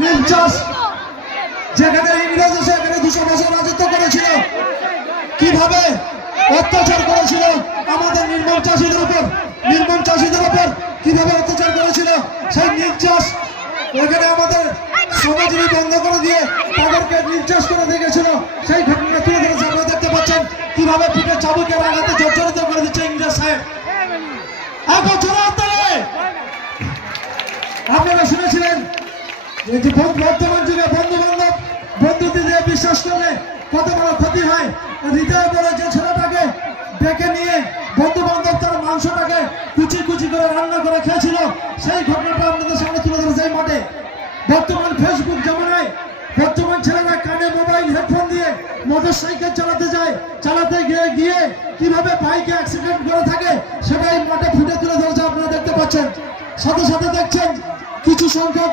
নীল চাষ যেখানে ইংরেজ এসে এখানে 200 বছর রাজত্ব করেছিল, কিভাবে অত্যাচার করেছিল আমাদের নির্মম চাষীদের উপর কিভাবে অত্যাচার করেছিল, সেই নীল চাষ এখানে আমাদের সমাজজীবী বন্ধ করে দিয়ে তাদেরকে নির্যাস করে দেখেছিল। সেই ঘটনা তুলে ধরেছে। আপনারা দেখতে পাচ্ছেন কিভাবে পিঠে চাবুকের আঘাতে জর্জরিত করে দিচ্ছে ইংরেজ সাহেব। এক বছর আপনারা শুনেছিলেন যে বর্তমান যুগে বন্ধু বান্ধব বন্ধুতে দিয়ে বিশ্বাস করলে কত বড় ক্ষতি হয়। হৃদয় বলে যে ছেলেটাকে ডেকে নিয়ে বন্ধু বান্ধব তার মাংসটাকে কুচি কুচি করে রান্না করে খেয়েছিল, সেই ঘটনাটা আপনাদের সামনে তুলে ধরেছে এই মাঠে। বর্তমান ফেসবুক জমানায় বর্তমান ছেলেরা কানে মোবাইল হেডফোন দিয়ে মোটর সাইকেল চালাতে গিয়ে কিভাবে বাইকে অ্যাক্সিডেন্ট করে থাকে সেটাই মাঠে ফুটে তুলে ধরেছে। আপনারা দেখতে পাচ্ছেন। সাথে সাথে দেখছেন কিছু সংখ্যক